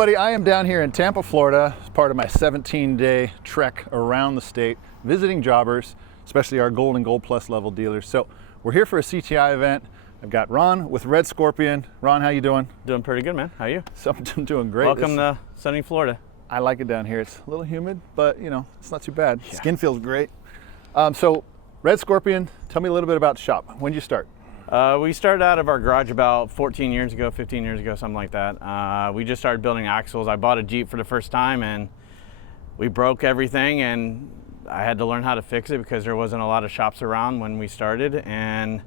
everybody, I am down here in Tampa, Florida, as part of my 17-day trek around the state, visiting jobbers, especially our gold and gold plus level dealers. So we're here for a CTI event. I've got Ron with Red Scorpion. Ron, how you doing? Doing pretty good, man. How are you? So I'm doing great. Welcome to sunny Florida. I like it down here. It's a little humid, but you know, it's not too bad. Yeah. Skin feels great. So Red Scorpion, tell me a little bit about the shop. When did you start? We started out of our garage about 14 years ago, 15 years ago, something like that. We just started building axles. I bought a Jeep for the first time and we broke everything, and I had to learn how to fix it because there wasn't a lot of shops around when we started. And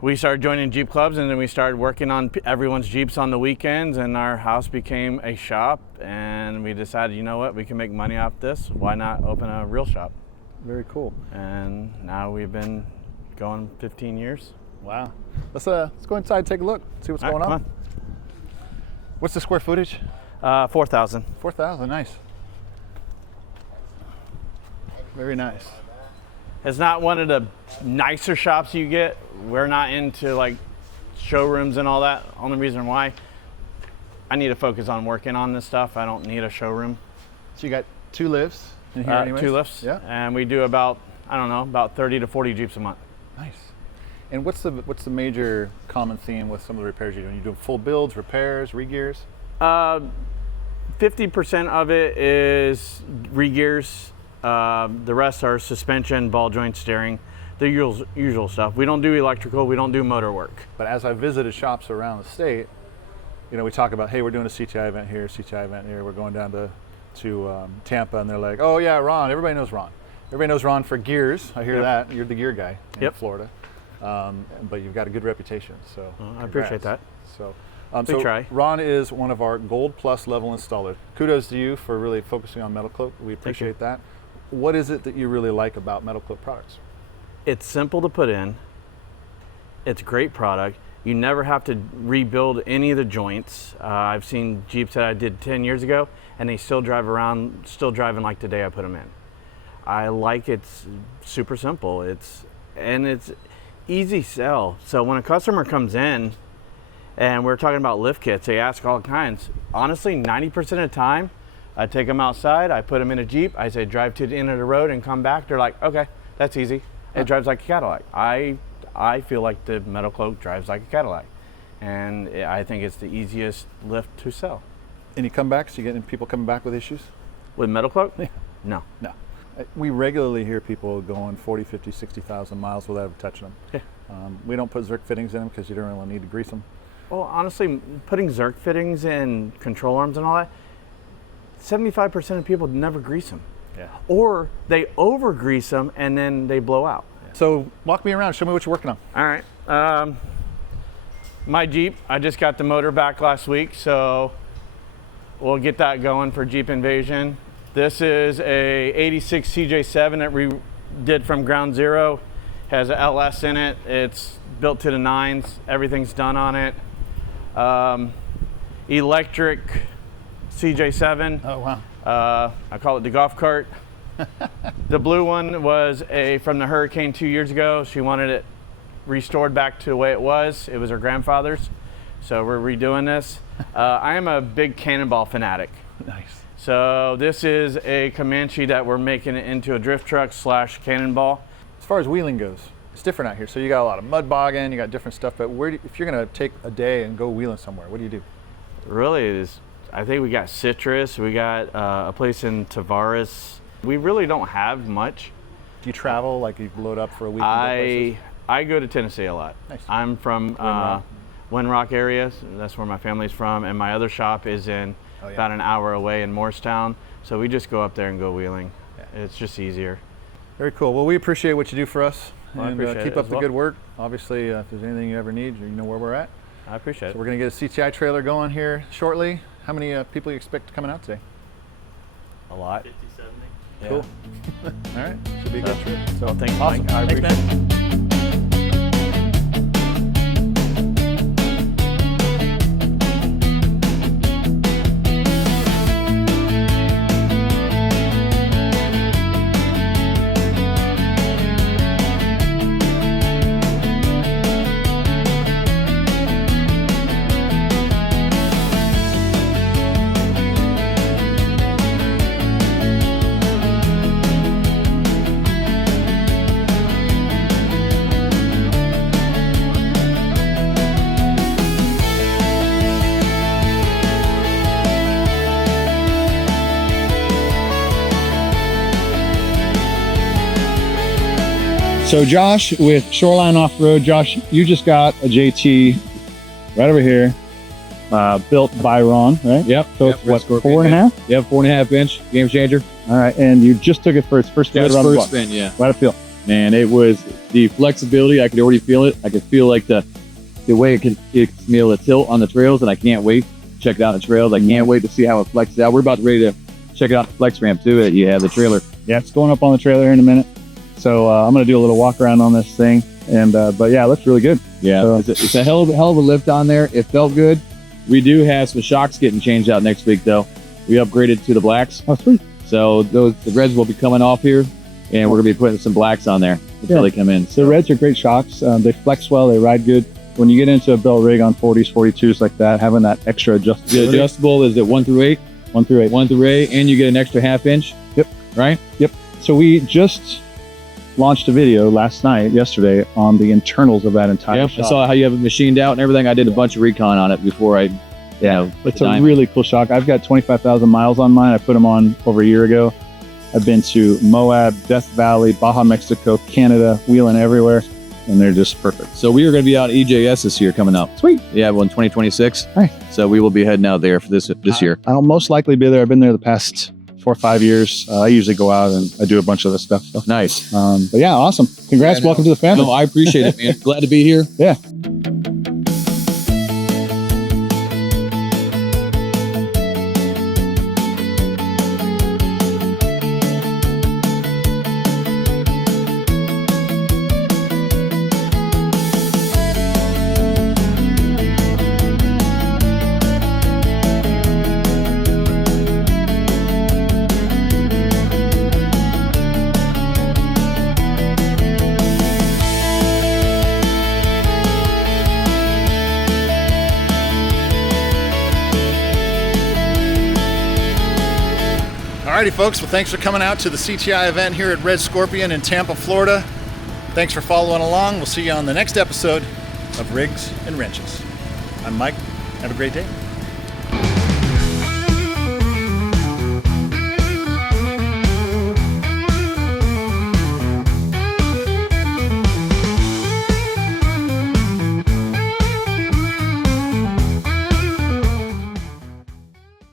we started joining Jeep clubs, and then we started working on everyone's Jeeps on the weekends, and our house became a shop, and we decided, you know what, we can make money off this. Why not open a real shop? Very cool. And now we've been going 15 years. Wow. Let's go inside and take a look, see what's going on. What's the square footage? 4,000. 4,000, nice. Very nice. It's not one of the nicer shops you get. We're not into like showrooms and all that. Only reason why, I need to focus on working on this stuff. I don't need a showroom. So you got 2 lifts in here anyways? 2 lifts, yeah. And we do about, I don't know, about 30 to 40 Jeeps a month. Nice. And what's the major common theme with some of the repairs you're doing? You doing full builds, repairs, regears? 50% of it is regears. The rest are suspension, ball joint, steering, the usual stuff. We don't do electrical, we don't do motor work. But as I visited shops around the state, you know, we talk about, hey, we're doing a CTI event here, CTI event here, we're going down to Tampa, and they're like, oh yeah, Ron, everybody knows Ron. Everybody knows Ron for gears. I hear that. You're the gear guy in Florida. But you've got a good reputation, so I appreciate that. So, we try. Ron is one of our Gold Plus level installers. Kudos to you for really focusing on MetalCloak. We appreciate that. What is it that you really like about MetalCloak products? It's simple to put in. It's a great product. You never have to rebuild any of the joints. I've seen Jeeps that I did 10 years ago, and they still drive around, still driving like the day I put them in. I like it's super simple. It's easy sell. So when a customer comes in, and we're talking about lift kits, they ask all kinds. Honestly, 90% of the time, I take them outside, I put them in a Jeep, I say drive to the end of the road and come back. They're like, okay, that's easy. It drives like a Cadillac. I feel like the MetalCloak drives like a Cadillac. And I think it's the easiest lift to sell. Any comebacks? You getting people coming back with issues? With MetalCloak? Yeah. No. No. We regularly hear people going 40, 50, 60,000 miles without ever touching them. Yeah. We don't put Zerk fittings in them because you don't really need to grease them. Well, honestly, putting Zerk fittings in control arms and all that, 75% of people never grease them. Yeah. Or they over grease them and then they blow out. So walk me around, show me what you're working on. All right. My Jeep, I just got the motor back last week, so we'll get that going for Jeep Invasion. This is a 86 CJ7 that we did from ground zero. Has an LS in it. It's built to the 9s. Everything's done on it. Electric CJ7. Oh, wow. I call it the golf cart. The blue one was from the hurricane 2 years ago. She wanted it restored back to the way it was. It was her grandfather's. So we're redoing this. I am a big Cannonball fanatic. Nice. So this is a Comanche that we're making it into a drift truck / Cannonball. As far as wheeling goes, it's different out here. So you got a lot of mud bogging, you got different stuff, but if you're gonna take a day and go wheeling somewhere, what do you do? Really, I think we got Citrus, we got a place in Tavares. We really don't have much. Do you travel, like you load up for a week? I go to Tennessee a lot. Nice. I'm from Windrock area, so that's where my family's from, and my other shop is in about an hour away in Morristown. So we just go up there and go wheeling. Yeah. It's just easier. Very cool. Well, we appreciate what you do for us. Well, and keep up the good work. Obviously, if there's anything you ever need, you know where we're at. I appreciate it. So we're going to get a CTI trailer going here shortly. How many people you expect coming out today? A lot. 50, 70. Yeah. Cool. All right. Should be a good trip. So Well, thanks, awesome. Mike. I appreciate it. So Josh with Shoreline Off-Road. Josh, you just got a JT right over here, built by Ron, right? Yep. So Yep, it's Red what, Scorpion, 4.5? Yep, 4.5 inch, game changer. All right, and you just took it for its first spin Just around the first block. spin, yeah. How'd it feel? Man, it was the flexibility. I could already feel it. I could feel like the way it can be able to tilt on the trails, and I can't wait to check it out on the trails. I can't wait to see how it flexes out. We're about ready to check it out on the flex ramp too. That you have the trailer. Yeah, it's going up on the trailer here in a minute. So I'm gonna do a little walk around on this thing, and but yeah, it looks really good. Yeah, So- it's a hell of a lift on there. It felt good. We do have some shocks getting changed out next week though. We upgraded to the blacks, Oh, sweet. so the reds will be coming off here, and we're gonna be putting some blacks on there until Yeah. they come in. So the reds are great shocks. They flex well. They ride good. When you get into a belt rig on 40s, 42s like that, having that extra The adjustability. adjustable is at 1 through 8, 1 through 8. 1 through 8, and you get an extra half inch. Yep. Right. So we just launched a video yesterday, on the internals of that entire Yep. shock. I saw how you have it machined out and everything. I did a bunch of recon on it before I, It's a really cool shock. I've got 25,000 miles on mine. I put them on over a year ago. I've been to Moab, Death Valley, Baja, Mexico, Canada, wheeling everywhere, and they're just perfect. So we are going to be out at EJS this year coming up. Sweet. Yeah, well, in 2026. Nice. So we will be heading out there for this year. I'll most likely be there. I've been there the past 4 or 5 years. I usually go out and I do a bunch of this stuff. So. Nice. But yeah, awesome. Congrats. Yeah, no. Welcome to the family. No, I appreciate it, man. Glad to be here. Yeah. Alrighty, folks. Well, thanks for coming out to the CTI event here at Red Scorpion in Tampa, Florida. Thanks for following along. We'll see you on the next episode of Rigs and Wrenches. I'm Mike. Have a great day.